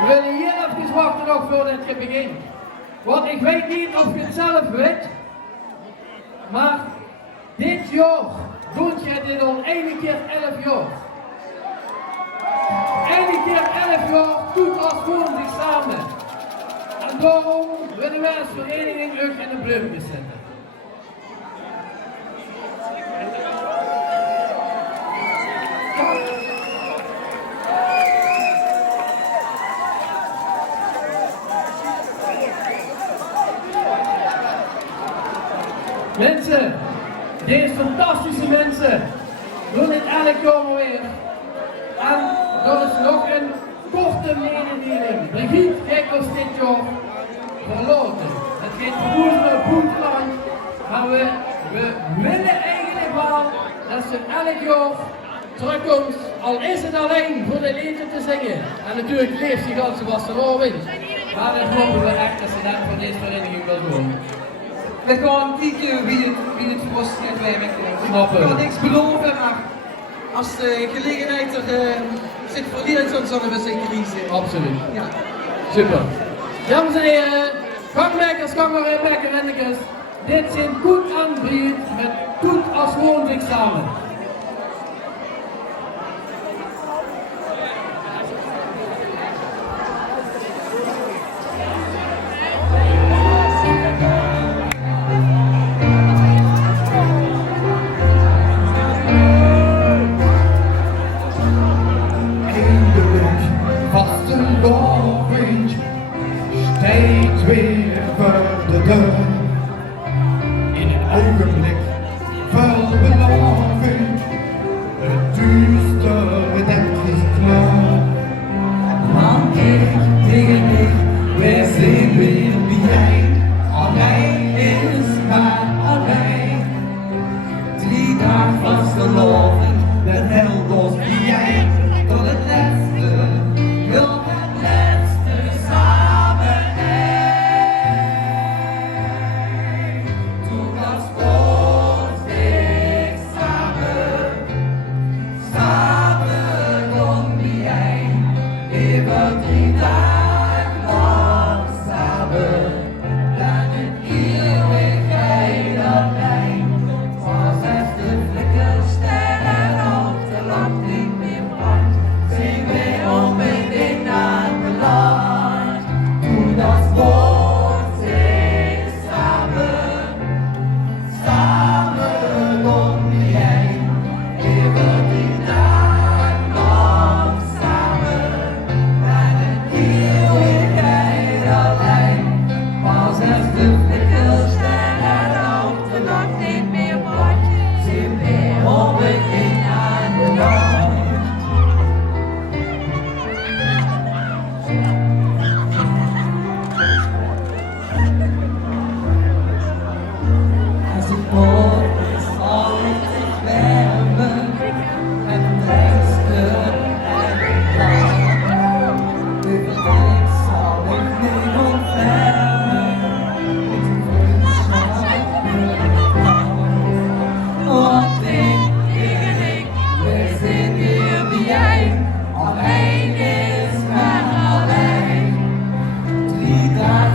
We willen hier even wachten nog voordat je begint. Want ik weet niet of je het zelf weet, maar dit jaar doet je dit al 1 keer 11 jaar. 1 keer 11 jaar doet aswoonsdig samen. En daarom willen wij als vereniging ook in de bloempjes zetten. Mensen, deze fantastische mensen doen dit elk jaar weer. En er is nog een korte mededeling. Brigitte heeft ons dit jaar verloten. Het gaat verwoestelijk goed lang, maar we willen eigenlijk wel dat ze elk jaar terugkomt, al is het alleen voor de liedje te zingen. En natuurlijk leeft die ganse Vastelaovendj. Maar dan hopen we echt dat ze dat van deze vereniging wil doen. We gaan niet wie het kost gaat werken. Ik kan niks beloven, maar als de gelegenheid er zit verdiend, dan zullen we zeker kiezen. Absoluut. Ja. Super. Dames en heren, gangmakers, gangmakerennekes. Dit zijn Koen en Brigitte met toet aswoonsdig samen. Vastelaovendj steekt weer voor de deur. In een ogenblik vol beloving, het duistere dekt is klaar. Want ik tegen ik, we zijn weer bijeen. Alleen is maar alleen. 3 dagen Vastelaovendj, dat held ons bijeen. Tot het laatste.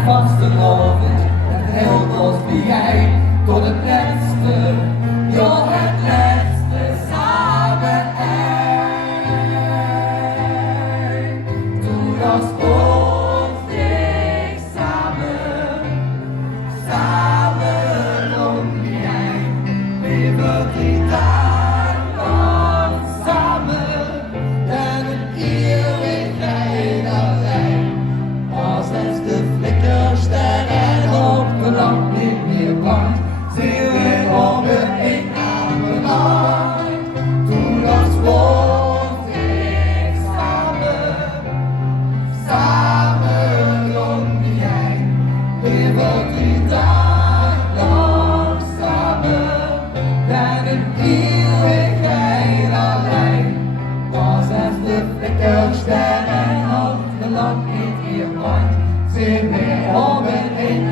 Vastelaovendj, het held ons bijeen. Tot het laatste, ja het laatste samen één. Doe dat aswoonsdig samen, samen om bijeen. Leven 3 dagen lang samen, en een eeuwigheid alleen. Als het de flikkerster en op de lamp niet meer brandt, zien we op het een aanbeland. Doe dat aswoonsdig samen, samen om jij. Leven 3 dagen lang samen, en een eeuwigheid alleen. Als het de flikkerster en op de lamp niet meer brandt, zien we op het een